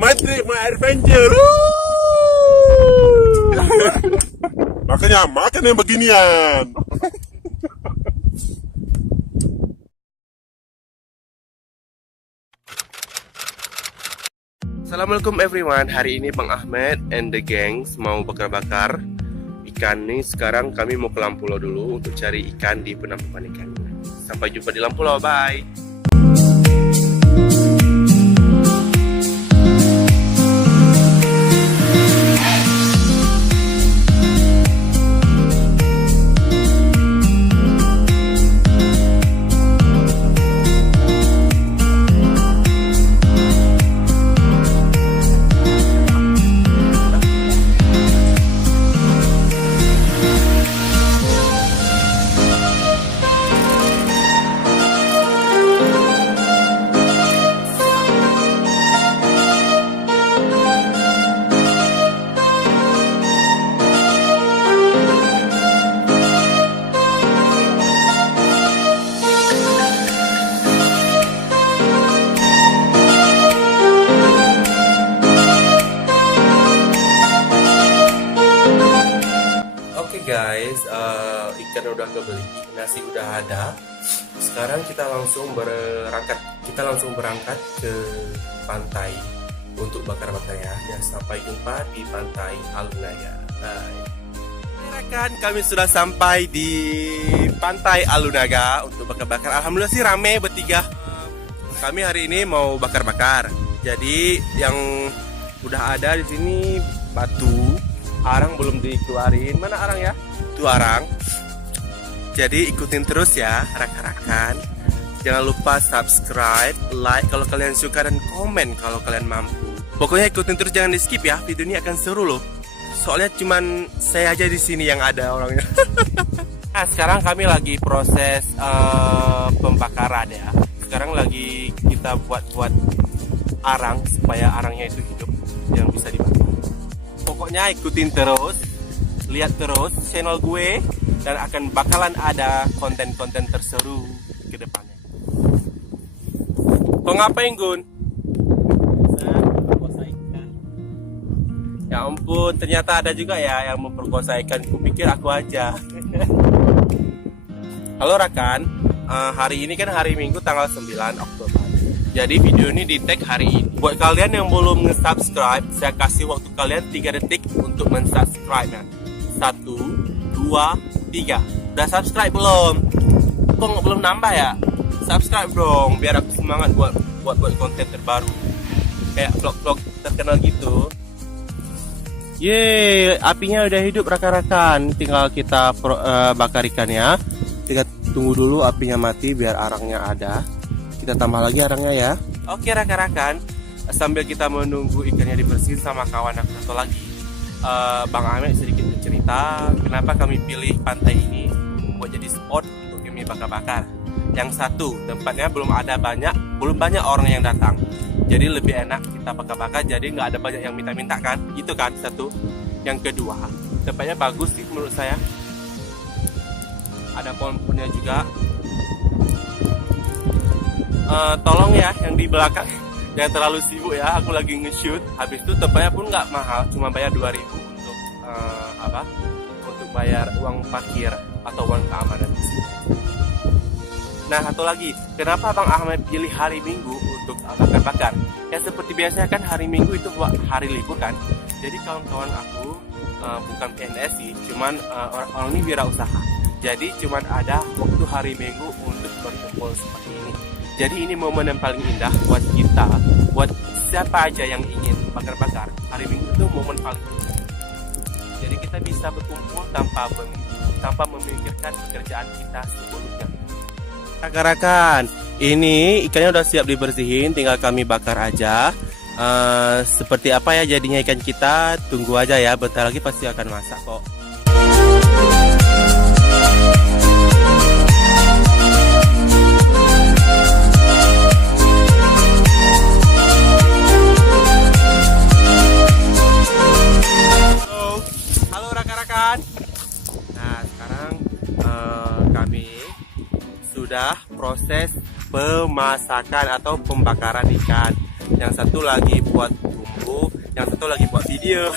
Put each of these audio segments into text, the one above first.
My trip, my adventure. Makanya makan yang beginian. Assalamualaikum everyone. Hari ini Bang Ahmed and the gangs mau bakar-bakar ikan nih. Sekarang kami mau ke Lampulo dulu untuk cari ikan di penampungan ikan. Sampai jumpa di Lampulo, bye. Guys, ikan udah kebeli, nasi udah ada. Sekarang kita langsung berangkat ke pantai untuk bakar-bakar ya. Sampai jumpa di pantai Alunaga. Rekan, kami sudah sampai di pantai Alunaga untuk bakar-bakar. Alhamdulillah sih rame bertiga. Kami hari ini mau bakar-bakar. Jadi yang udah ada di sini batu. Arang belum dikeluarin. Mana arang ya? Itu arang. Jadi ikutin terus ya rekan-rekan. Jangan lupa subscribe, like kalau kalian suka, dan komen kalau kalian mampu. Pokoknya ikutin terus, jangan di skip ya. Video ini akan seru loh. Soalnya cuman saya aja di sini yang ada orangnya. Nah, sekarang kami lagi proses pembakaran ya. Sekarang lagi kita buat arang supaya arangnya itu hidup, yang bisa dibakar. Pokoknya ikutin terus, lihat terus channel gue, dan akan bakalan ada konten-konten terseru ke depannya. Kau ngapain, Gun? Memperkosa ikan. Ya ampun, ternyata ada juga ya yang memperkosa ikan. Kupikir aku aja. Halo rekan, hari ini kan hari Minggu tanggal 9 Oktober. Jadi video ini di tag hari ini. Buat kalian yang belum nge-subscribe, saya kasih waktu kalian 3 detik untuk men-subscribe ya. 1, 2, 3. Udah subscribe belum? Kok belum nambah ya? Subscribe dong, biar aku semangat buat konten terbaru. Kayak vlog-vlog terkenal gitu. Yeay, apinya udah hidup rekan-rekan. Tinggal kita bakar ikannya. Kita tunggu dulu apinya mati biar arangnya ada. Kita tambah lagi arangnya ya. Oke rekan-rekan, sambil kita menunggu ikannya dibersihin sama kawan aku satu lagi, Bang Ahmed sedikit bercerita kenapa kami pilih pantai ini buat jadi spot untuk kami bakar-bakar. Yang satu, tempatnya belum banyak orang yang datang, jadi lebih enak kita bakar-bakar, jadi nggak ada banyak yang minta-minta kan, itu kan satu. Yang kedua, tempatnya bagus sih menurut saya, ada pohon-pohonnya juga. Tolong ya yang di belakang jangan terlalu sibuk ya, aku lagi nge-shoot. Habis itu tempatnya pun nggak mahal, cuma bayar 2.000 untuk untuk bayar uang parkir atau uang keamanan di sini. Nah, satu lagi, kenapa Bang Ahmed pilih hari Minggu untuk bakar-bakar? Ya seperti biasanya kan hari Minggu itu buat hari libur kan. Jadi kawan-kawan aku bukan PNS sih, cuman orang ini wirausaha. Jadi cuman ada waktu hari Minggu untuk berkumpul seperti ini. Jadi ini momen yang paling indah buat kita, buat siapa aja yang ingin bakar-bakar. Hari Minggu itu momen paling indah. Jadi kita bisa berkumpul tanpa memikirkan pekerjaan kita sebelumnya. Rekan-rekan, ini ikannya udah siap dibersihin, tinggal kami bakar aja. Seperti apa ya jadinya ikan kita, tunggu aja ya, bentar lagi pasti akan masak kok. sudah proses pemasakan atau pembakaran ikan. Yang satu lagi buat bumbu. tahu, yang satu lagi buat video.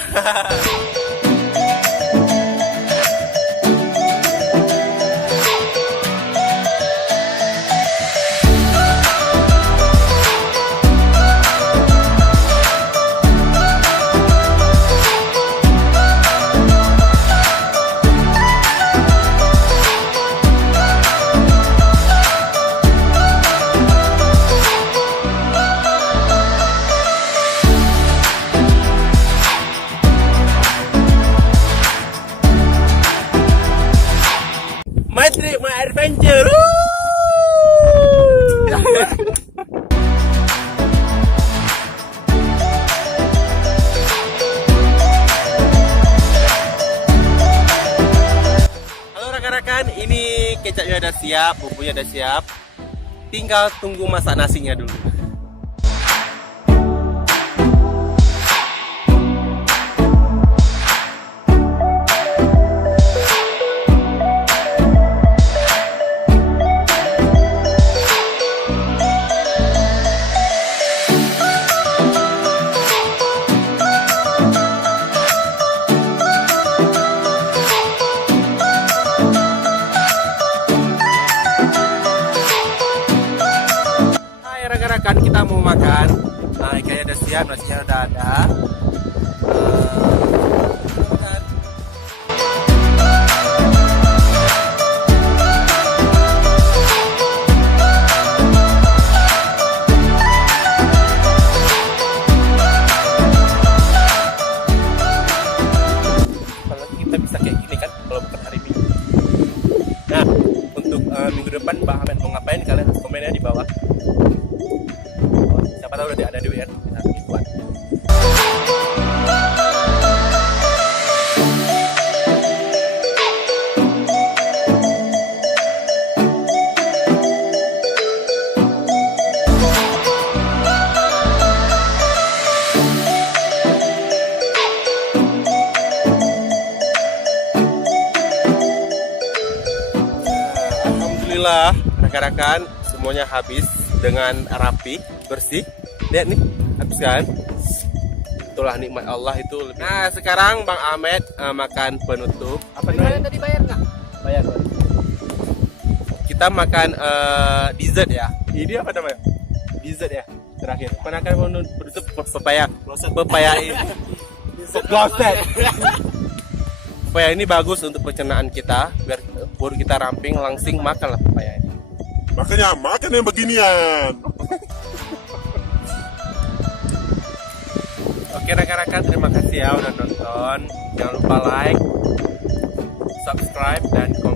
My trip, my adventure. Halo rekan-rekan, ini kecapnya udah siap, bumbunya udah siap. Tinggal tunggu masak nasinya dulu. Rekan-rekan, kita mau makan. Nah, ikannya udah siap, nasinya udah ada. Kalau kita bisa kayak gini kan, kalau bukan hari Minggu. Nah, untuk minggu depan Mbak Ahmed mau ngapain, kalian komennya di bawah. Siapa tahu udah ada duit kan, bisa buat. Alhamdulillah rekan-rekan, semuanya habis dengan rapi, bersih. Lihat nih, habis kan? Itulah nikmat Allah itu lebih. Nah, sekarang Bang Ahmed makan penutup. Apa namanya? Tadi bayar nggak? Bayar, Bang. Kita makan dessert ya. Ini apa namanya? Dessert ya. Terakhir. Makan penutup pepaya. Pepaya ini. Kloset. Pepaya ini bagus untuk pencernaan kita, biar perut kita ramping, langsing makanlah pepaya ini. Makanya makan yang beginian. Oke rekan-rekan, terima kasih ya udah nonton. Jangan lupa like, subscribe, dan komen.